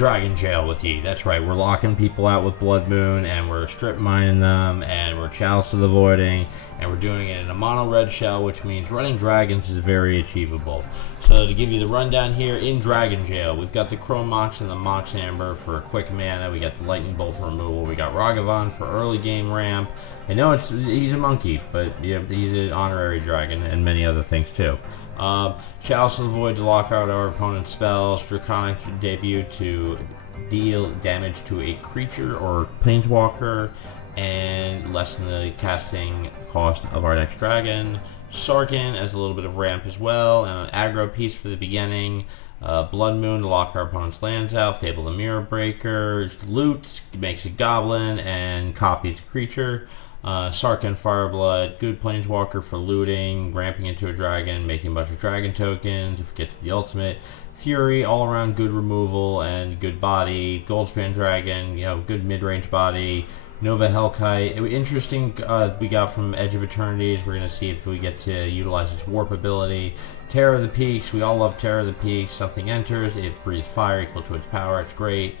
dragon jail with ye. That's right, we're locking people out with Blood Moon, and we're strip mining them, and we're Chalice of the Voiding, and we're doing it in a mono red shell, which means running dragons is very achievable. So to give you the rundown here, in Dragon Jail, we've got the Chrome Mox and the Mox Amber for a quick mana. We got the Lightning Bolt for removal. We got Ragavan for early game ramp. I know he's a monkey, but yeah, he's an honorary dragon, and many other things too. Chalice of the Void to lock out our opponent's spells. Draconic debut to deal damage to a creature or planeswalker and lessen the casting cost of our next dragon. Sarkhan as a little bit of ramp as well, and an aggro piece for the beginning. Blood Moon to lock our opponent's lands out. Fable the Mirror Breaker. Loot makes a goblin and copies a creature. Sarkhan Fireblood, good planeswalker for looting, ramping into a dragon, making a bunch of dragon tokens. If we get to the ultimate, Fury, all around good removal and good body. Goldspan Dragon, good mid-range body. Nova Hellkite, interesting. We got from Edge of Eternities. We're gonna see if we get to utilize its warp ability. Terror of the Peaks, we all love Terror of the Peaks. Something enters, it breathes fire equal to its power. It's great.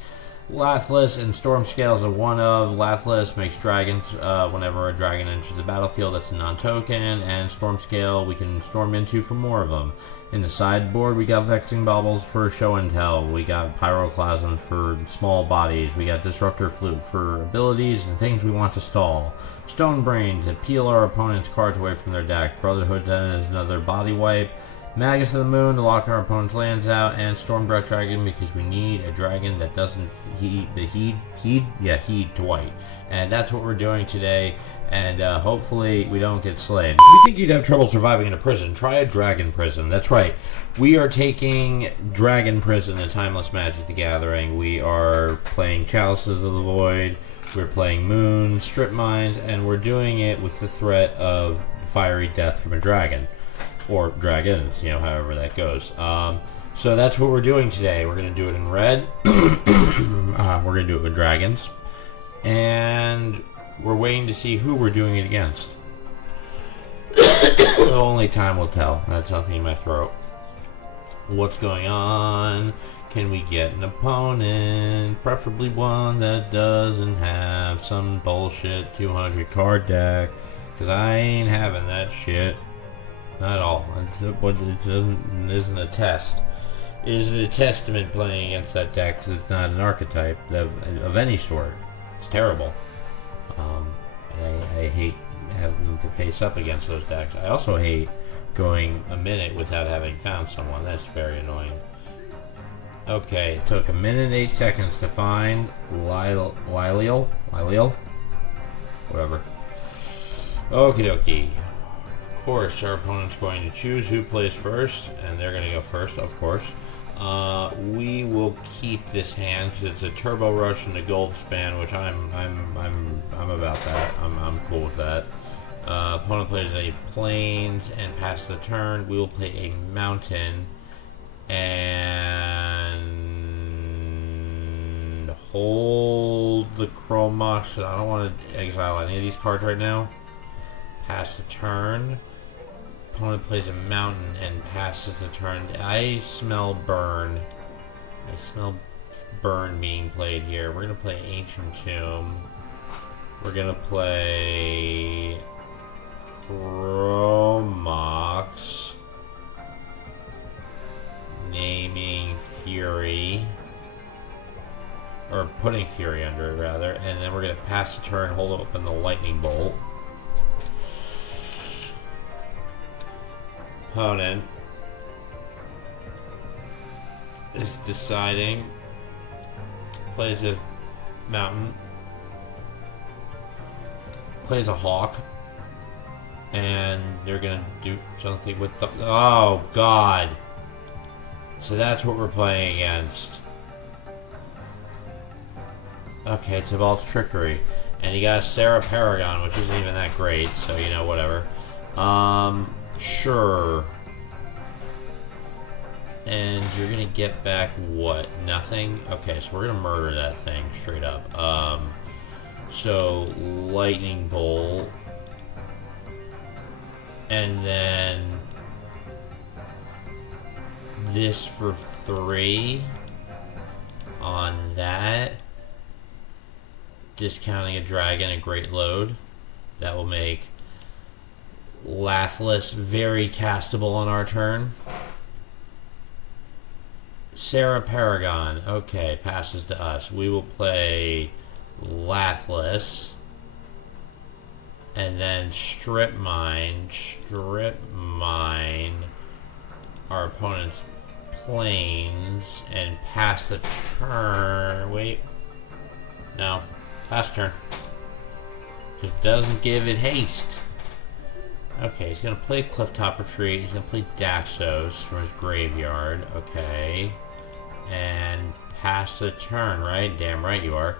Lathless and Storm Scale is a one of. Lathless makes dragons whenever a dragon enters the battlefield. That's a non-token. And Storm Scale we can storm into for more of them. In the sideboard, we got Vexing Baubles for show and tell. We got Pyroclasm for small bodies. We got Disruptor Flute for abilities and things we want to stall. Stone Brain to peel our opponent's cards away from their deck. Brotherhood's End is another body wipe. Magus of the Moon to lock our opponent's lands out, and Stormbright Dragon because we need a dragon that doesn't heed to white. And that's what we're doing today, and hopefully we don't get slain. If you think you'd have trouble surviving in a prison, try a dragon prison. That's right. We are taking Dragon Prison in Timeless Magic the Gathering. We are playing Chalices of the Void, we're playing Moon, Strip Mines, and we're doing it with the threat of fiery death from a dragon. Or dragons, however that goes. So that's what we're doing today. We're going to do it in red. We're going to do it with dragons. And we're waiting to see who we're doing it against. Only time will tell. That's something in my throat. What's going on? Can we get an opponent? Preferably one that doesn't have some bullshit 200 card deck. Because I ain't having that shit. Not at all. It isn't a test. It isn't a testament playing against that deck because it's not an archetype of any sort. It's terrible. I hate having to face up against those decks. I also hate going a minute without having found someone. That's very annoying. Okay, it took a minute and 8 seconds to find Lyle. Whatever. Okie dokie. Of course, our opponent's going to choose who plays first, and they're going to go first, of course. We will keep this hand because it's a Turbo Rush and a Gold Span, which I'm about that. I'm cool with that. Opponent plays a Plains and pass the turn. We will play a Mountain and hold the Chrome Mox. I don't want to exile any of these cards right now. Pass the turn. Opponent plays a Mountain and passes the turn. I smell burn. I smell burn being played here. We're going to play Ancient Tomb. We're going to play Chrome Mox. Naming Fury. Or putting Fury under it, rather. And then we're going to pass the turn, hold open the Lightning Bolt. Opponent is deciding, plays a Mountain, plays a Hawk, and they're gonna do something with the, oh god, so that's what we're playing against. Okay, it's Evolved Trickery, and you got a Sarah Paragon, which isn't even that great, so whatever. Sure. And you're gonna get back what? Nothing? Okay, so we're gonna murder that thing straight up. So Lightning Bolt. And then this for 3. On that, discounting a dragon, a great load. That will make Lathless very castable on our turn. Sarah Paragon, okay, passes to us. We will play Lathless. And then strip mine our opponent's planes and pass the turn. Wait. No. Pass turn. Just doesn't give it haste. Okay, he's going to play Clifftop Retreat. He's going to play Daxos from his graveyard. Okay. And pass the turn, right? Damn right you are.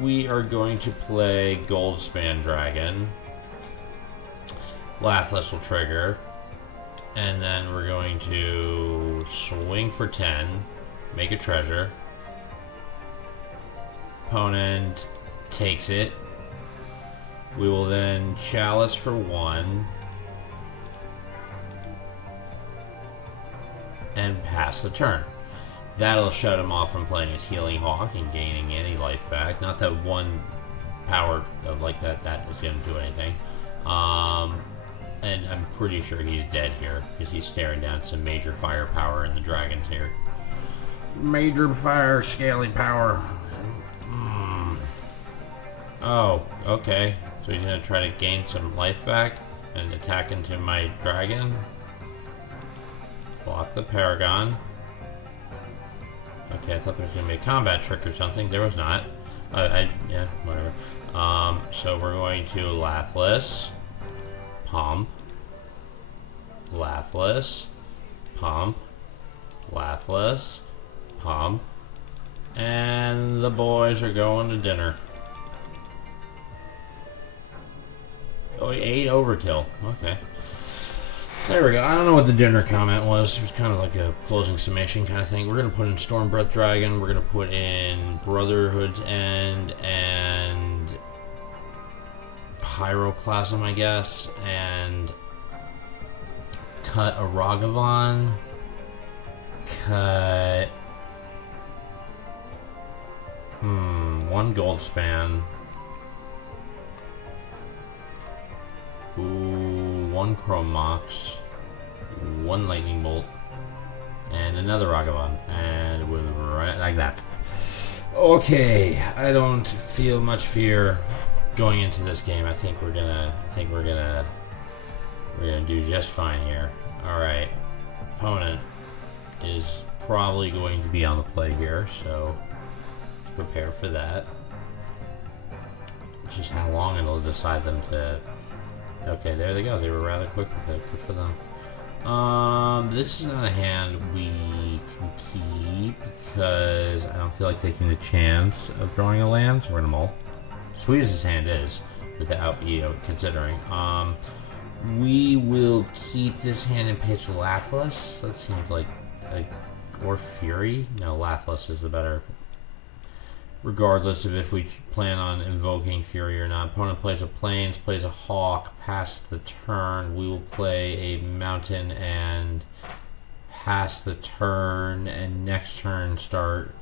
We are going to play Goldspan Dragon. Lathless will trigger. And then we're going to swing for 10. Make a treasure. Opponent takes it. We will then Chalice for 1. And pass the turn. That'll shut him off from playing his Healing Hawk and gaining any life back. Not that one power of like that is going to do anything. And I'm pretty sure he's dead here because he's staring down some major firepower in the dragons here. Major fire, scaly power. Oh, okay. So he's going to try to gain some life back and attack into my dragon. Block the Paragon. Okay, I thought there was going to be a combat trick or something. There was not. Yeah, whatever. So we're going to Lathless. Pump. Lathless. Pump. Lathless. Pump. And the boys are going to dinner. Oh, 8 overkill. Okay. There we go. I don't know what the dinner comment was. It was kind of like a closing summation kind of thing. We're going to put in Stormbreath Dragon. We're going to put in Brotherhood's End and Pyroclasm, I guess. And cut a Ragavan. Cut... one Goldspan. Ooh, one Chrome Mox, one Lightning Bolt, and another Ragavan, and we'll run it like that. Okay, I don't feel much fear going into this game. I think we're gonna do just fine here. All right, opponent is probably going to be on the play here, so let's prepare for that. Just how long it'll decide them to. Okay, there they go. They were rather quick with it. Good for them. This is not a hand we can keep because I don't feel like taking the chance of drawing a land, so we're gonna mull. Sweet as this hand is, without considering. We will keep this hand and pitch Lathless. That seems like or Fury. No, Lathless is the better. Regardless of if we plan on invoking Fury or not. Opponent plays a Plains, plays a Hawk, pass the turn. We will play a Mountain and pass the turn, and next turn start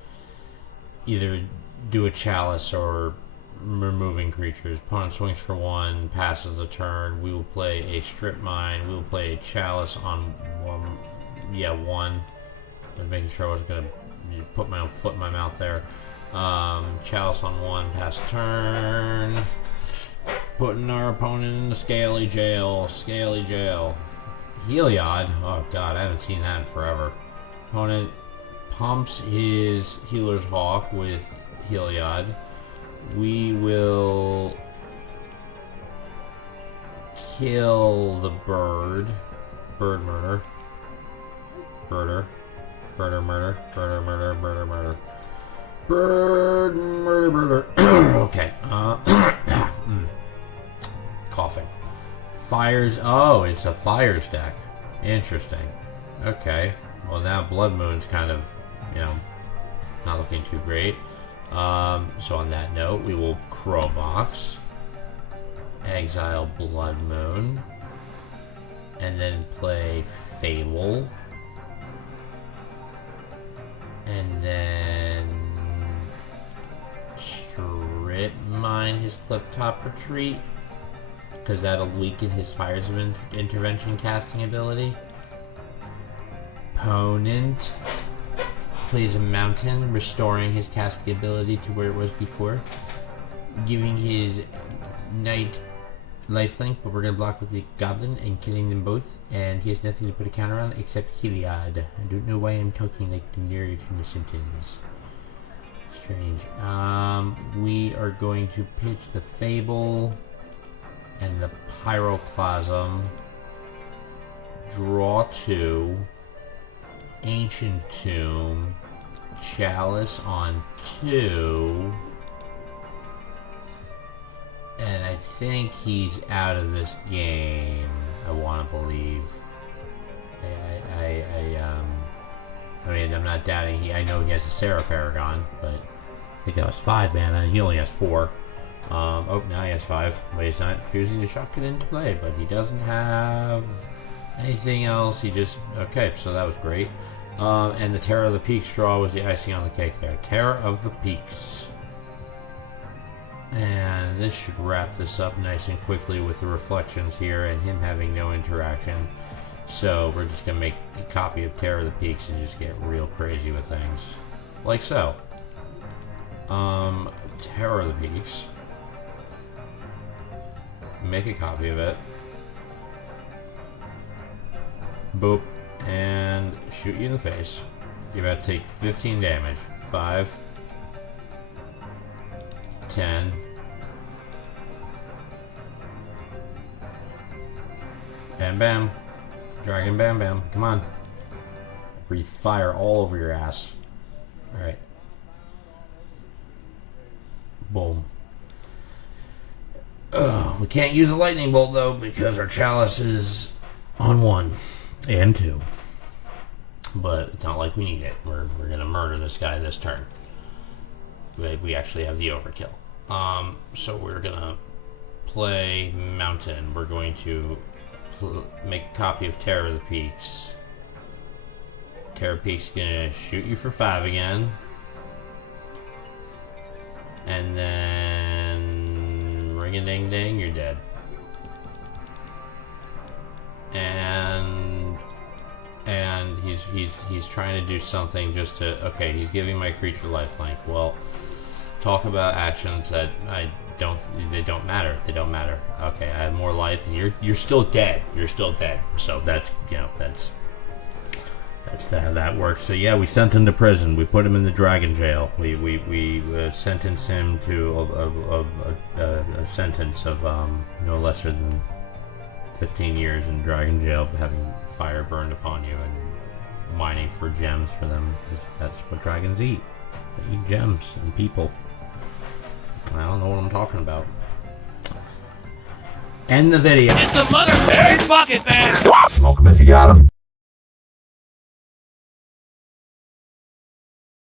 either do a Chalice or removing creatures. Opponent swings for 1, passes the turn. We will play a Strip Mine. We will play a Chalice on 1. Yeah, 1. I'm making sure I wasn't going to put my own foot in my mouth there. Chalice on 1, pass turn. Putting our opponent in the Scaly Jail. Scaly Jail. Heliod. Oh god, I haven't seen that in forever. Opponent pumps his Healer's Hawk with Heliod. We will kill the bird. Bird murder. Birder. Birder murder. Birder murder. Birder murder. Bird murder murder. Okay. Coughing. Fires. Oh, it's a fires deck. Interesting. Okay. Well, now Blood Moon's kind of, not looking too great. So on that note, we will Chromox, exile Blood Moon, and then play Fable, and then strip mine his clifftop retreat, because that'll weaken his Fires of Intervention casting ability. Opponent plays a mountain, restoring his casting ability to where it was before, giving his knight lifelink, but we're gonna block with the goblin and killing them both, and he has nothing to put a counter on except Heliod. I don't know why I'm talking like the narrator in the sentence. Strange. We are going to pitch the Fable and the Pyroclasm. Draw 2. Ancient Tomb. Chalice on 2. And I think he's out of this game. I want to believe. I mean, I'm not doubting. I know he has a Sarah Paragon, but I think that was 5 mana. He only has 4. Oh, now he has 5. But he's not choosing to shock it into play. But he doesn't have anything else. He just okay. So that was great. And the Terror of the Peaks draw was the icing on the cake there. Terror of the Peaks. And this should wrap this up nice and quickly with the reflections here and him having no interaction. So we're just going to make a copy of Terror of the Peaks and just get real crazy with things. Like so. Terror of the Peaks. Make a copy of it. Boop. And shoot you in the face. You're about to take 15 damage. 5. 10. Bam bam. Dragon bam bam. Come on. Breathe fire all over your ass. Alright. Boom. We can't use a lightning bolt though because our Chalice is on 1 and 2. But it's not like we need it. We're gonna murder this guy this turn. We actually have the overkill. So we're gonna play Mountain. We're going to make a copy of Terror of the Peaks. Terror of the Peaks is gonna shoot you for 5 again. And then ring a ding ding, you're dead. And he's trying to do something just to okay, he's giving my creature lifelink. Well, talk about actions that they don't matter. They don't matter. Okay, I have more life and you're still dead. You're still dead. So that's that's how that works. So yeah, we sent him to prison. We put him in the dragon jail. We sentenced him to a sentence of no lesser than 15 years in dragon jail, having fire burned upon you and mining for gems for them, because that's what dragons eat. They eat gems and people. I don't know what I'm talking about. End the video. It's the mother bucket man! Smoke him if you got him.